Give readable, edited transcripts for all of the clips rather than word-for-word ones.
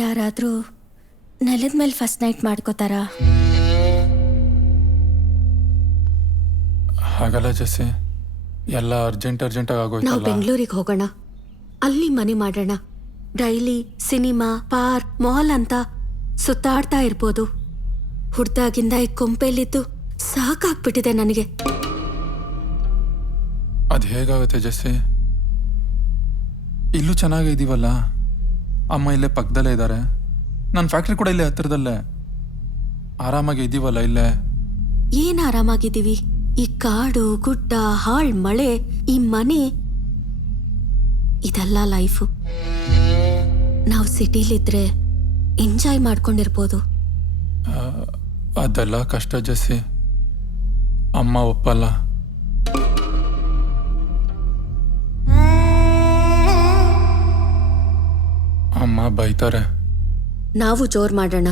ಯಾರಾದರೂ ನೆಲದ ಮೇಲೆ ಫಸ್ಟ್ ನೈಟ್ ಮಾಡ್ಕೋತಾರಾ? ಹಾಗಲ್ಲ ಜೆಸ್ಸಿ, ಎಲ್ಲ ಅರ್ಜೆಂಟಾಗಿ ನಾವು ಆಗೋಯ್ತಲ್ಲ. ಬೆಂಗಳೂರಿಗೆ ಹೋಗೋಣ, ಅಲ್ಲಿ ಮನೆ ಮಾಡೋಣ. ಡೈಲಿ ಸಿನಿಮಾ, ಪಾರ್ಕ್, ಮಾಲ್ ಅಂತ ಸುತ್ತಾಡ್ತಾ ಇರ್ಬೋದು. ಹುಡ್ದಾಗಿಂದ ಈ ಕೊಂಪೆಲಿದ್ದು ಸಾಕಾಗ್ಬಿಟ್ಟಿದೆ ನನಗೆ. ಅದು ಹೇಗಾಗುತ್ತೆ ಜೆಸ್ಸಿ? ಇಲ್ಲೂ ಚೆನ್ನಾಗೇ ಇದೀವಲ್ಲ, ಅಮ್ಮ ಇಲ್ಲೇ ಪಕ್ಕದಲ್ಲೇ ಇದ್ದಾರೆ, ನನ್ನ ಫ್ಯಾಕ್ಟ್ರಿ ಕೂಡ ಇಲ್ಲೇ ಹತ್ತಿರದಲ್ಲೇ, ಆರಾಮಾಗಿ ಇದೀವಲ್ಲ ಇಲ್ಲೇ. ಏನ್ ಆರಾಮಾಗಿದ್ದೀವಿ? ಈ ಕಾಡು ಗುಡ್ಡ, ಹಾಳ್ ಮಳೆ, ಈ ಮನೆ, ಇದೆಲ್ಲ ಲೈಫು. ನಾವು ಸಿಟಿಲಿದ್ರೆ ಎಂಜಾಯ್ ಮಾಡ್ಕೊಂಡಿರ್ಬೋದು. ಅದೆಲ್ಲ ಕಷ್ಟ ಜೆಸ್ಸಿ, ಅಮ್ಮ ಒಪ್ಪಲ್ಲ. ಅಮ್ಮ ಬೈತಾರೆ. ನಾವು ಜೋರ್ ಮಾಡೋಣ,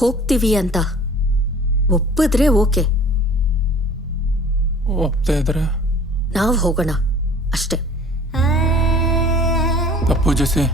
ಹೋಗ್ತೀವಿ ಅಂತ ಒಪ್ಪಿದ್ರೆ ಓಕೆ, ಒಪ್ತಾ ಇದ್ರೆ ನಾವು ಹೋಗೋಣ ಅಷ್ಟೇ. ತಪ್ಪು ಜೆಸ್ಸಿ.